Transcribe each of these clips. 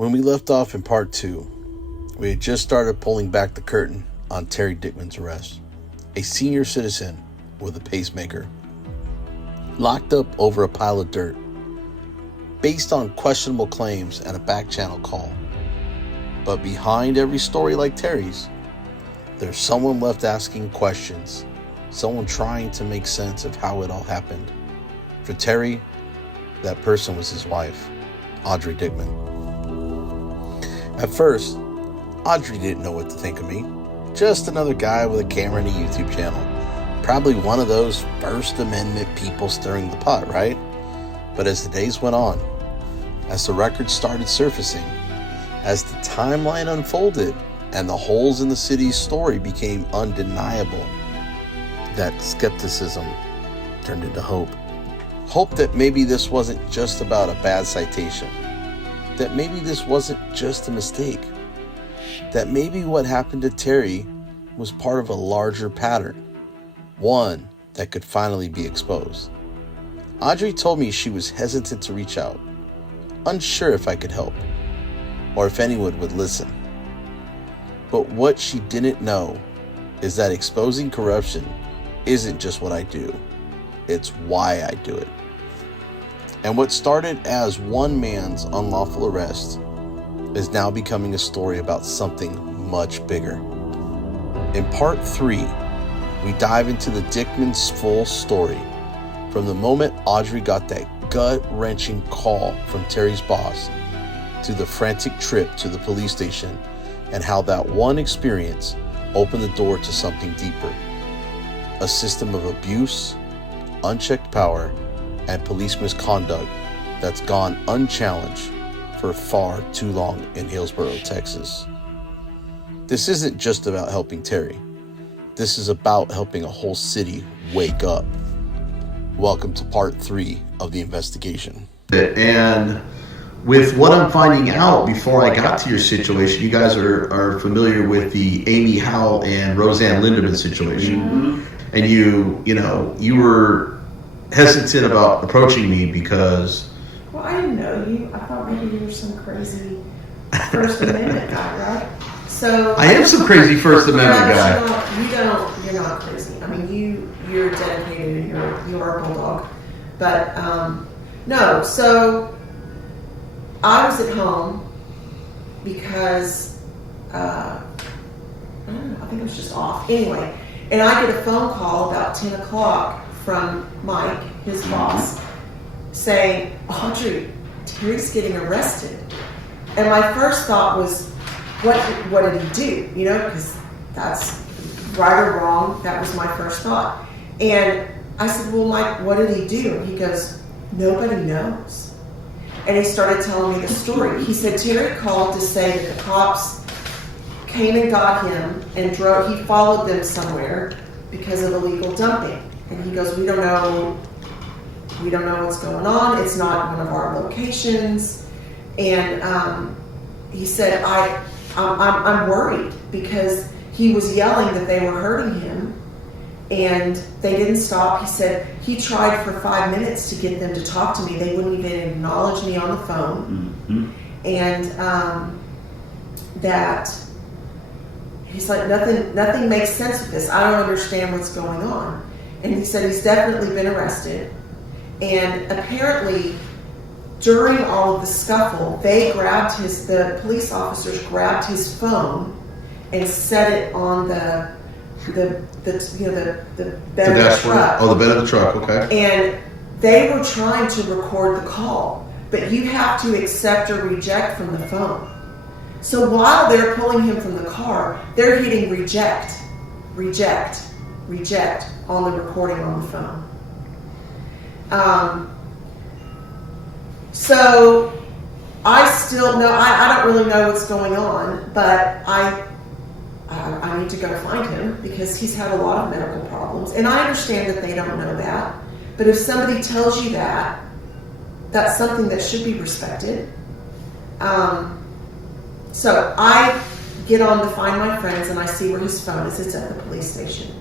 When we left off in part 2, we had just started pulling back the curtain on Terry Dickman's arrest, a senior citizen with a pacemaker, locked up over a pile of dirt, based on questionable claims and a back-channel call. But behind every story like Terry's, there's someone left asking questions, someone trying to make sense of how it all happened. For Terry, that person was his wife, Audrey Dickman. At first, Audrey didn't know what to think of me. Just another guy with a camera and a YouTube channel. Probably one of those First Amendment people stirring the pot, right? But as the days went on, as the records started surfacing, as the timeline unfolded, and the holes in the city's story became undeniable, that skepticism turned into hope. Hope that maybe this wasn't just about a bad citation. That maybe this wasn't just a mistake. That maybe what happened to Terry was part of a larger pattern. One that could finally be exposed. Audrey told me she was hesitant to reach out, unsure if I could help, or if anyone would listen. But what she didn't know is that exposing corruption isn't just what I do, it's why I do it. And what started as one man's unlawful arrest is now becoming a story about something much bigger. In part 3, we dive into the Dickman's full story, from the moment Audrey got that gut-wrenching call from Terry's boss, to the frantic trip to the police station, and how that one experience opened the door to something deeper. A system of abuse, unchecked power, and police misconduct that's gone unchallenged for far too long in Hillsboro, Texas. This isn't just about helping Terry. This is about helping a whole city wake up. Welcome to part 3 of the investigation. And with what I'm finding out before I got to your situation, you guys are familiar with the Amy Howell and Roseanne Lindemann situation. Mm-hmm. And you were hesitant about approaching me because... Well, I didn't know you. I thought maybe you were some crazy First Amendment guy, right? So I am some crazy First Amendment guy. You're not crazy. I mean, you're dedicated and you are a bulldog. But, no, so I was at home because, I don't know, I think I was just off. Anyway, and I get a phone call about 10 o'clock from Mike, his boss, saying, Audrey, Terry's getting arrested. And my first thought was, what did he do? Because that's right or wrong. That was my first thought. And I said, well, Mike, what did he do? And he goes, nobody knows. And he started telling me the story. He said Terry called to say that the cops came and got him and drove. He followed them somewhere because of illegal dumping. And he goes, we don't know what's going on. It's not one of our locations. And he said, I'm worried because he was yelling that they were hurting him and they didn't stop. He said he tried for 5 minutes to get them to talk to me. They wouldn't even acknowledge me on the phone. Mm-hmm. And that he's like, nothing makes sense with this. I don't understand what's going on. And he said he's definitely been arrested. And apparently, during all of the scuffle, the police officers grabbed his phone and set it on the bed of the truck. Oh, the bed of the truck, okay. And they were trying to record the call, but you have to accept or reject from the phone. So while they're pulling him from the car, they're hitting reject, reject, reject on the recording on the phone. So I still know, I don't really know what's going on, but I need to go find him because he's had a lot of medical problems. And I understand that they don't know that. But if somebody tells you that, that's something that should be respected. So I get on to find my friends and I see where his phone is. It's at the police station.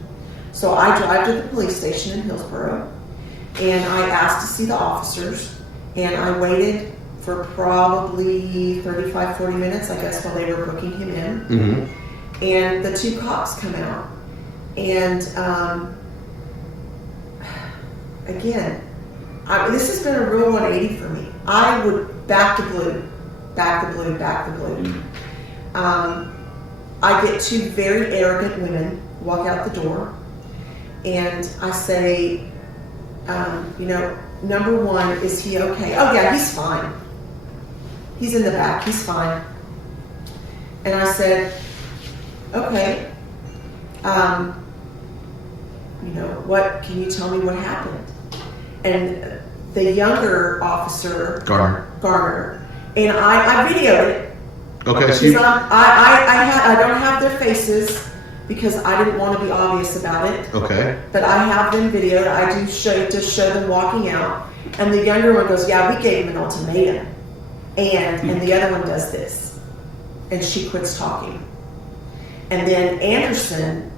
So I drive to the police station in Hillsboro and I asked to see the officers and I waited for probably 35, 40 minutes, I guess, while they were booking him in. Mm-hmm. And the two cops come out. And again, this has been a real 180 for me. I would back the blue. I get two very arrogant women walk out the door, and I say, number one, is he okay? Oh yeah, he's fine. He's in the back, he's fine. And I said, okay, what, can you tell me what happened? And the younger officer, Garner, and I videoed it. Okay, so I don't have their faces because I didn't want to be obvious about it. okay. But I have them videoed. I do show them walking out, and the younger one goes, "Yeah, we gave him an ultimatum," and the other one does this, and she quits talking. And then Anderson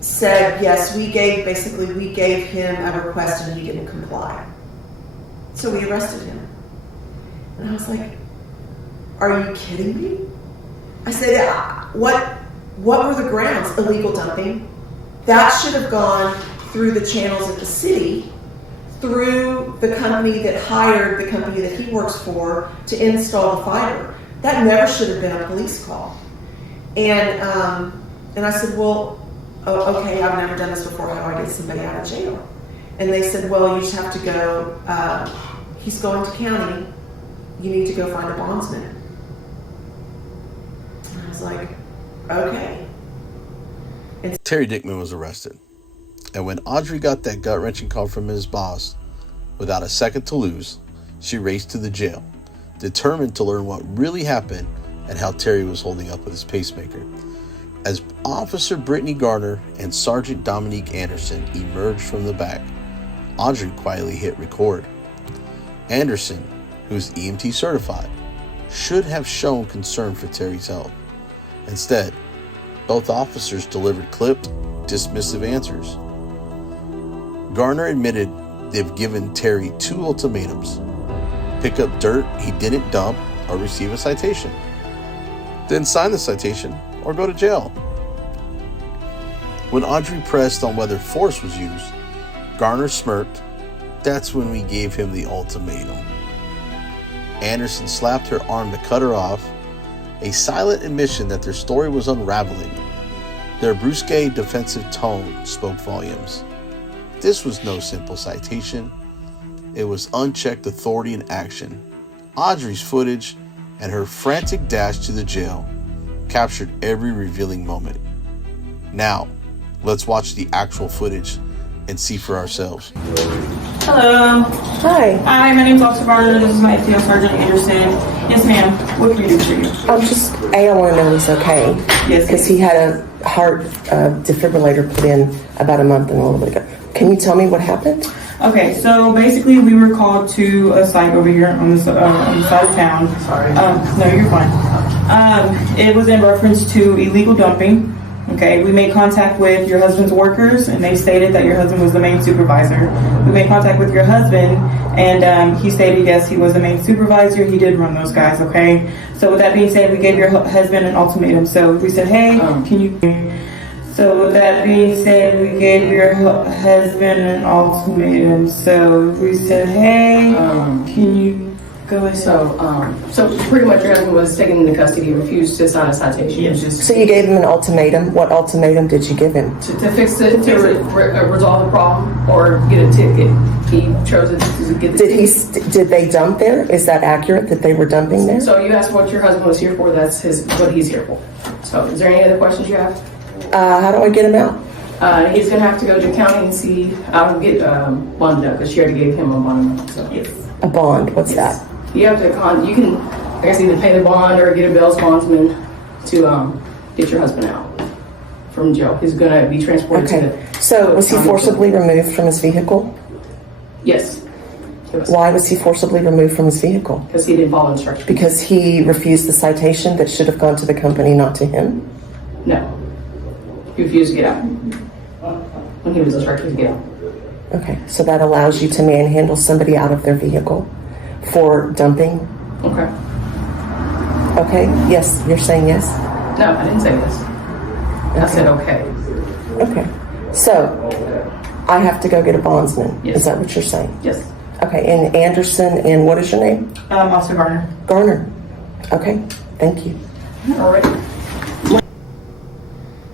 said, "Yes, we gave him a request and he didn't comply, so we arrested him." And I was like, "Are you kidding me?" I said, "What were the grounds? Illegal dumping. That should have gone through the channels of the city, through the company that hired the company that he works for to install the fiber. That never should have been a police call." And I said, "Well, okay, I've never done this before. How do I get somebody out of jail?" And they said, "Well, you just have to go. He's going to county. You need to go find a bondsman." And I was like, okay. Terry Dickman was arrested. And when Audrey got that gut-wrenching call from his boss, without a second to lose, she raced to the jail, determined to learn what really happened and how Terry was holding up with his pacemaker. As Officer Brittany Garner and Sergeant Dominique Anderson emerged from the back, Audrey quietly hit record. Anderson, who's EMT certified, should have shown concern for Terry's health. Instead, both officers delivered clipped, dismissive answers. Garner admitted they've given Terry two ultimatums: pick up dirt he didn't dump or receive a citation, then sign the citation or go to jail. When Audrey pressed on whether force was used, Garner smirked. "That's when we gave him the ultimatum." Anderson slapped her arm to cut her off, a silent admission that their story was unraveling. Their brusque defensive tone spoke volumes. This was no simple citation. It was unchecked authority in action. Audrey's footage and her frantic dash to the jail captured every revealing moment. Now, let's watch the actual footage and see for ourselves. Hello. Hi. Hi, my name's Walter Garcia. This is my FTO Sergeant Anderson. Yes, ma'am. What can we do for you? I want to know he's okay. Yes. Because he had a heart defibrillator put in about a month and a little bit ago. Can you tell me what happened? Okay, so basically we were called to a site over here on the side of town. Sorry. No, you're fine. It was in reference to illegal dumping. Okay, we made contact with your husband's workers, and they stated that your husband was the main supervisor. We made contact with your husband, and he stated yes, he was the main supervisor. He did run those guys. Okay, so with that being said, we gave your husband an ultimatum. So we said, hey, can you? So with that being said, we gave your husband an ultimatum. So we said, hey, can you? Go ahead. So pretty much your husband was taken into custody, refused to sign a citation. Yes. Just So you gave him an ultimatum. What ultimatum did you give him? to fix it, to resolve the problem or get a ticket. He chose to get the ticket. Did they dump there? Is that accurate that they were dumping there? So you asked what your husband was here for. That's what he's here for. So is there any other questions you have? How do I get him out? He's gonna have to go to county and see. I'll get bonded up because she already gave him a bond. So Yes. A bond. What's that? you have to you can, I guess, either pay the bond or get a bail bondsman to get your husband out from jail. He's gonna be transported to Okay. the So was he county forcibly removed from his vehicle? Yes. Why was he forcibly removed from his vehicle? Because he didn't follow instructions. Because he refused the citation that should have gone to the company, not to him? No. He refused to get out when he was instructed to get out. Okay, so that allows you to manhandle somebody out of their vehicle for dumping. Okay. Okay, yes, you're saying yes? No, I didn't say this. I said okay. Okay, so I have to go get a bondsman. Yes. Is that what you're saying? Yes. Okay, and Anderson, and what is your name? Officer Garner. Garner. Okay, thank you. All right.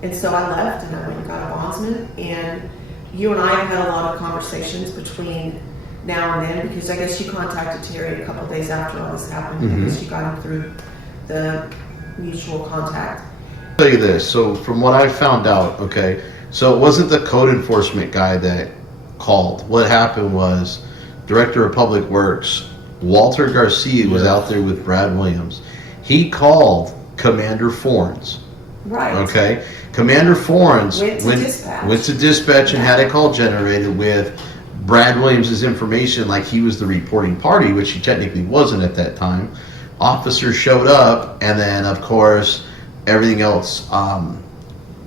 And so I left and I went and got a bondsman, and you and I have had a lot of conversations between now and then, because I guess you contacted Terry a couple of days after all this happened, because you got him through the mutual contact. I'll tell you this. So from what I found out, okay, so it wasn't the code enforcement guy that called. What happened was Director of Public Works, Walter Garcia, was out there with Brad Williams. He called Commander Forens. Right. Okay. Commander Forens Went to dispatch and had a call generated with Brad Williams' information, like he was the reporting party, which he technically wasn't at that time. Officers showed up, and then of course everything else.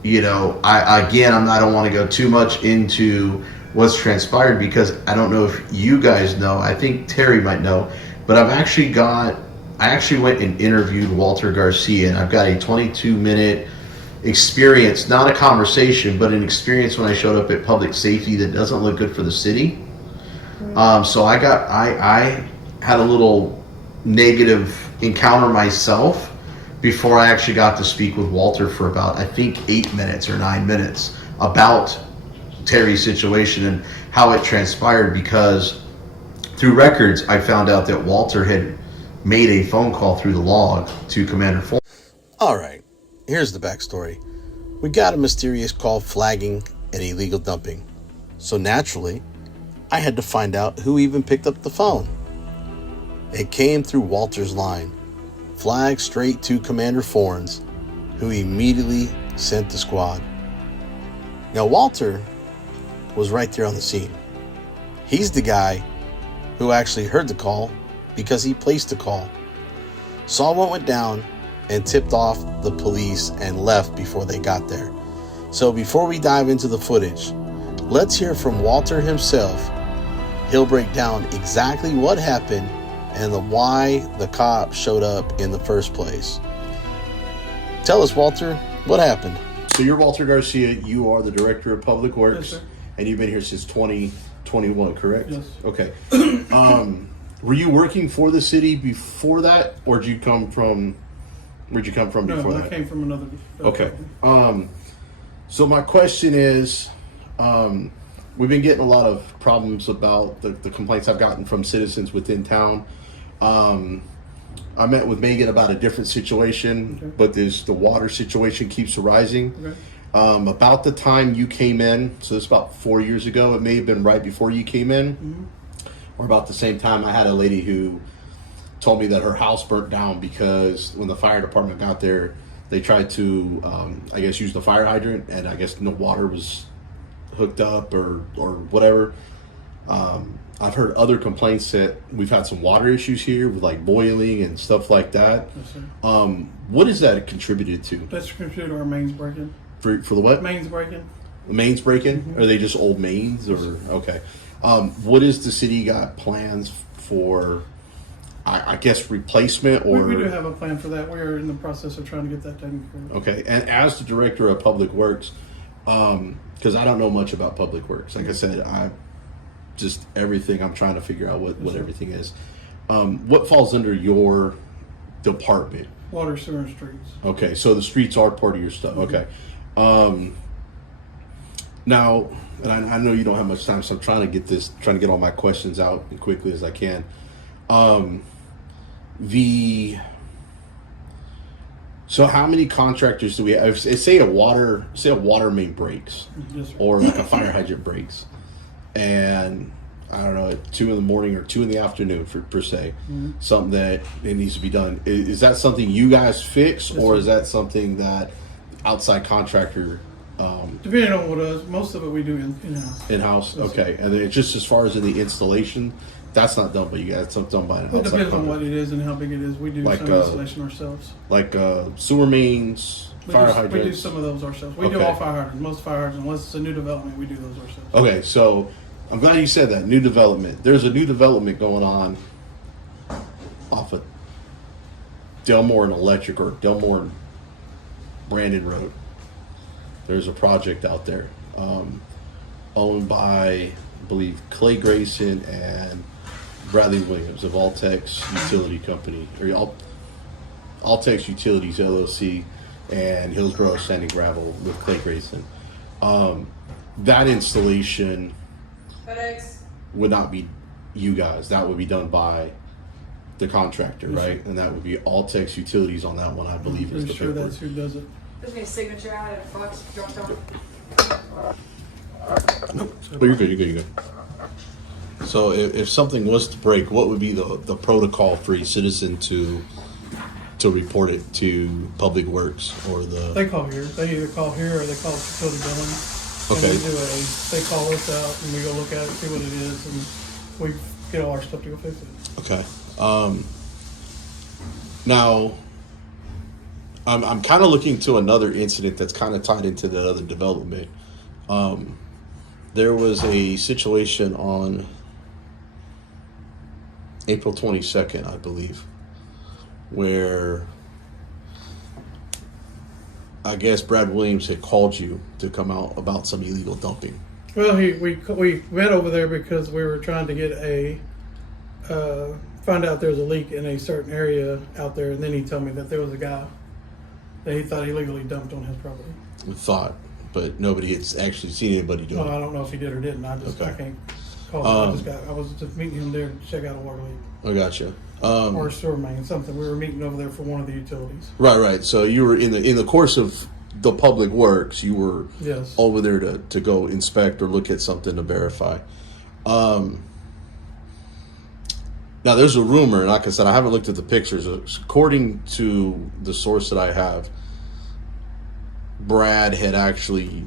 You know, I don't want to go too much into what's transpired, because I don't know if you guys know. I think Terry might know, but I actually went and interviewed Walter Garcia, and I've got a 22-minute experience, not a conversation, but an experience when I showed up at Public Safety that doesn't look good for the city. So I had a little negative encounter myself before I actually got to speak with Walter for about, I think, 8 minutes or 9 minutes about Terry's situation and how it transpired, because through records I found out that Walter had made a phone call through the log to Commander Ford. All right, here's the backstory. We got a mysterious call flagging an illegal dumping. So naturally, I had to find out who even picked up the phone. It came through Walter's line, flagged straight to Commander Forens, who immediately sent the squad. Now Walter was right there on the scene. He's the guy who actually heard the call because he placed the call, saw what went down, and tipped off the police and left before they got there. So before we dive into the footage, let's hear from Walter himself. He'll break down exactly what happened and why the cop showed up in the first place. Tell us, Walter, what happened? So you're Walter Garcia. You are the Director of Public Works, Yes, sir. and you've been here since 2021, correct? Yes. Okay. Were you working for the city before that, or did you come from? Where'd you come from before No, that? I came from another. Okay. So my question is, we've been getting a lot of problems about the complaints I've gotten from citizens within town. I met with Megan about a different situation, Okay. but the water situation keeps arising. Okay. About the time you came in, so it's about 4 years ago, it may have been right before you came in, or about the same time, I had a lady who told me that her house burnt down because when the fire department got there, they tried to, I guess, use the fire hydrant, and I guess no water was hooked up or whatever. I've heard other complaints that we've had some water issues here with like boiling and stuff like that. Yes, sir. What is that contributed to? That's considered our mains breaking. For the what? Mains breaking. The mains breaking? Are they just old mains or okay? What is the city got plans for? I guess replacement or We do have a plan for that. We are in the process of trying to get that taken care of. okay. And as the Director of Public Works, because I don't know much about Public Works. Like I said, I just everything. I'm trying to figure out what everything is. What falls under your department? Water, sewer, and streets. Okay, so the streets are part of your stuff. Okay. Now, and I know you don't have much time, so I'm trying to get all my questions out as quickly as I can. So how many contractors do we have? Say a water main breaks, Yes, sir. or like a fire hydrant breaks, and I don't know, at 2 a.m. or 2 p.m. per se, something that it needs to be done. Is that something you guys fix, or is that something that outside contractor? Depending on what it is, most of it we do in-house. In-house, Yes, okay. And then it's just as far as in the installation, that's not done by you guys. It's done by an It outside depends on company. what it is and how big it is. We do Like, some installation ourselves. Like sewer mains, We fire do hydrants. some of those ourselves. We do Okay. all fire hydrants. Most fire hydrants, unless it's a new development, we do those ourselves. Okay, so I'm glad you said that. New development. There's a new development going on off of Delmore and Electric, or Delmore and Brandon Road. There's a project out there owned by, I believe, Clay Grayson and Bradley Williams of Altex Utility Company, or Altex Utilities LLC, and Hillsboro Sand and Gravel with Clay Grayson. That installation would not be you guys. That would be done by the contractor, right? And that would be Altex Utilities on that one, I believe. I'm is pretty the sure paper. that's who does it. There's a signature out at a box dropped on. Nope. Oh, you're good. You're good. You're good. So, if something was to break, what would be the protocol for a citizen to report it to Public Works or the? They call here. They either call here or they call utility billing. Okay. And they call us out and we go look at it, see what it is, and we get all our stuff to go fix it. Okay. Now, I'm kind of looking to another incident that's kind of tied into that other development. There was a situation on April 22nd, I believe, where I guess Brad Williams had called you to come out about some illegal dumping. Well, we met over there because we were trying to get find out there was a leak in a certain area out there, and then he told me that there was a guy that he thought illegally dumped on his property. We thought, but nobody had actually seen anybody doing Well, I it. don't know if he did or didn't. I can't call him. I was just meeting him there to check out a water leak. I gotcha. Or a sewer main, something. We were meeting over there for one of the utilities. Right. So you were in the course of the Public Works, you were Yes. over there to go inspect or look at something to verify. Now there's a rumor, and like I said, I haven't looked at the pictures. According to the source that I have, Brad had actually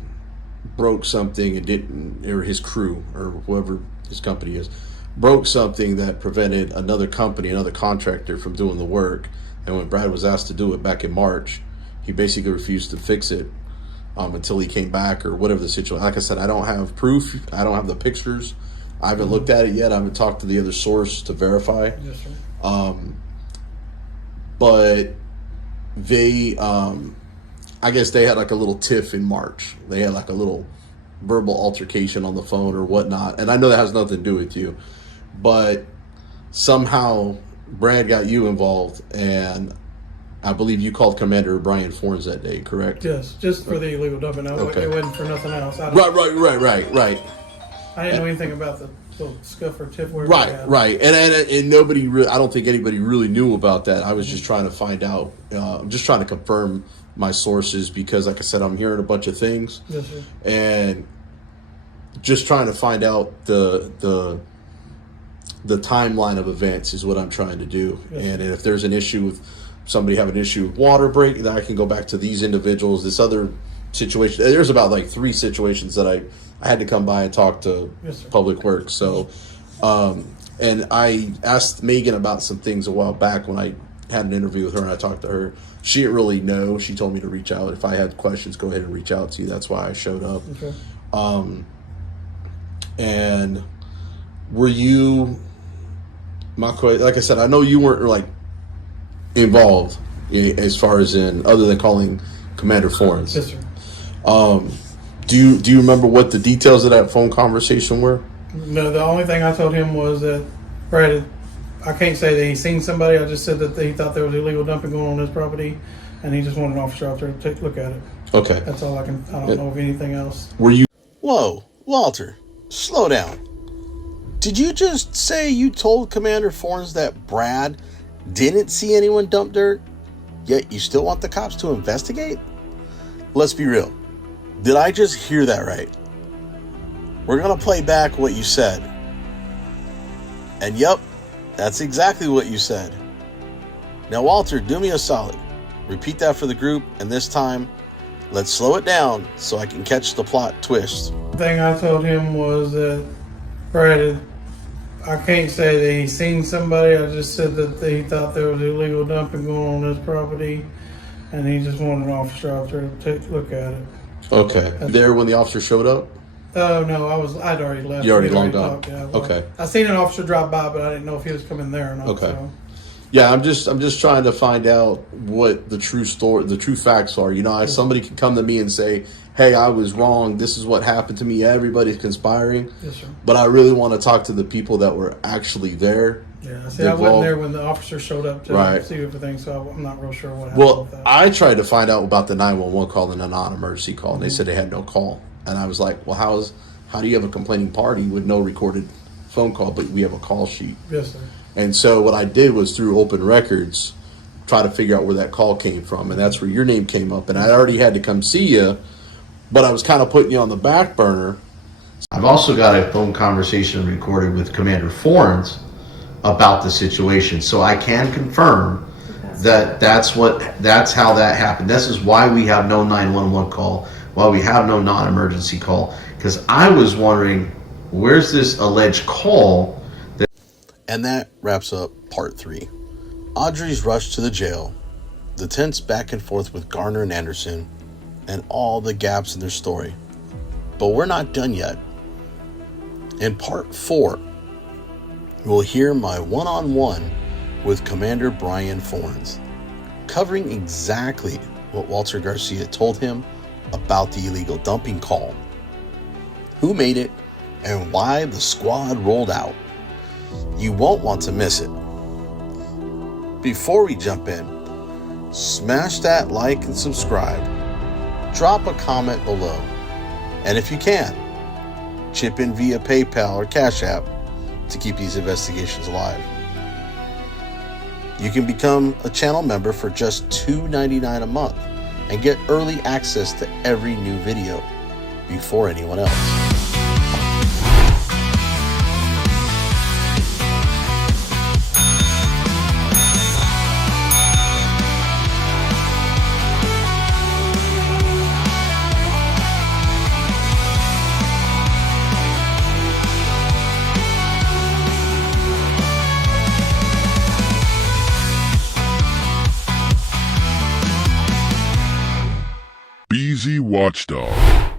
broke something and didn't, or his crew, or whoever his company is, broke something that prevented another company, another contractor from doing the work. And when Brad was asked to do it back in March, he basically refused to fix it until he came back or whatever the situation. Like I said, I don't have proof. I don't have the pictures. I haven't looked at it yet. I haven't talked to the other source to verify. Yes, sir. But they, I guess they had like a little tiff in March. They had like a little verbal altercation on the phone or whatnot. And I know that has nothing to do with you, but somehow Brad got you involved, and I believe you called Commander Brian Fornes that day, correct? Yes, just for the illegal dumping. Okay. It wasn't for nothing else. Right. I didn't know anything about the little scuff or tiff. Right. And nobody really, I don't think anybody really knew about that. I was just trying to find out. I'm just trying to confirm my sources because, like I said, I'm hearing a bunch of things. Yes, sir. And just trying to find out the timeline of events is what I'm trying to do. Yes, and if there's an issue with somebody having an issue with water break, then I can go back to these individuals. This other situation, there's about like 3 situations that I had to come by and talk to Public Works. So, and I asked Megan about some things a while back when I had an interview with her and I talked to her. She didn't really know. She told me to reach out. If I had questions, go ahead and reach out to you. That's why I showed up. Okay. And were you, like I said, I know you weren't like involved as far as in other than calling Commander Fornes. Yes, sir. Do you remember what the details of that phone conversation were? No, the only thing I told him was that Brad, I can't say that he's seen somebody. I just said that he thought there was illegal dumping going on his property, and he just wanted an officer out there to take a look at it. Okay. That's all I don't know of anything else. Were you? Whoa, Walter, slow down. Did you just say you told Commander Fornes that Brad didn't see anyone dump dirt, yet you still want the cops to investigate? Let's be real. Did I just hear that right? We're going to play back what you said. And yep, that's exactly what you said. Now, Walter, do me a solid. Repeat that for the group, and this time, let's slow it down so I can catch the plot twist. The thing I told him was that Brad, I can't say that he's seen somebody. I just said that he thought there was illegal dumping going on his property, and he just wanted an officer out there to take a look at it. Okay. There when the officer showed up? Oh no, I'd already left. You already We'd long gone. talked, yeah, Okay. I seen an officer drive by, but I didn't know if he was coming there or not. Okay. Yeah, I'm just trying to find out what the true story, the true facts are. You know, somebody can come to me and say, "Hey, I was wrong. This is what happened to me. Everybody's conspiring." Yes, sir. But I really want to talk to the people that were actually there. Yeah, see, I wasn't there when the officer showed up to see everything, so I'm not real sure what happened Well, with that. I tried to find out about the 911 call and the non-emergency call, and they said they had no call. And I was like, "Well, how do you have a complaining party with no recorded phone call, but we have a call sheet?" Yes, sir. And so what I did was through open records, try to figure out where that call came from, and that's where your name came up. And I already had to come see you, but I was kind of putting you on the back burner. I've also got a phone conversation recorded with Commander Forens about the situation, so I can confirm that that's how that happened. This is why we have no 911 call, why we have no non-emergency call, because I was wondering, where's this alleged call? And that wraps up part 3. Audrey's rush to the jail, the tense back and forth with Garner and Anderson, and all the gaps in their story. But we're not done yet. In part 4, we'll hear my one-on-one with Commander Brian Forens, covering exactly what Walter Garcia told him about the illegal dumping call, who made it, and why the squad rolled out. You won't want to miss it. Before we jump in, smash that like and subscribe. Drop a comment below. And if you can, chip in via PayPal or Cash App to keep these investigations alive. You can become a channel member for just $2.99 a month and get early access to every new video before anyone else. BZ Watchdog.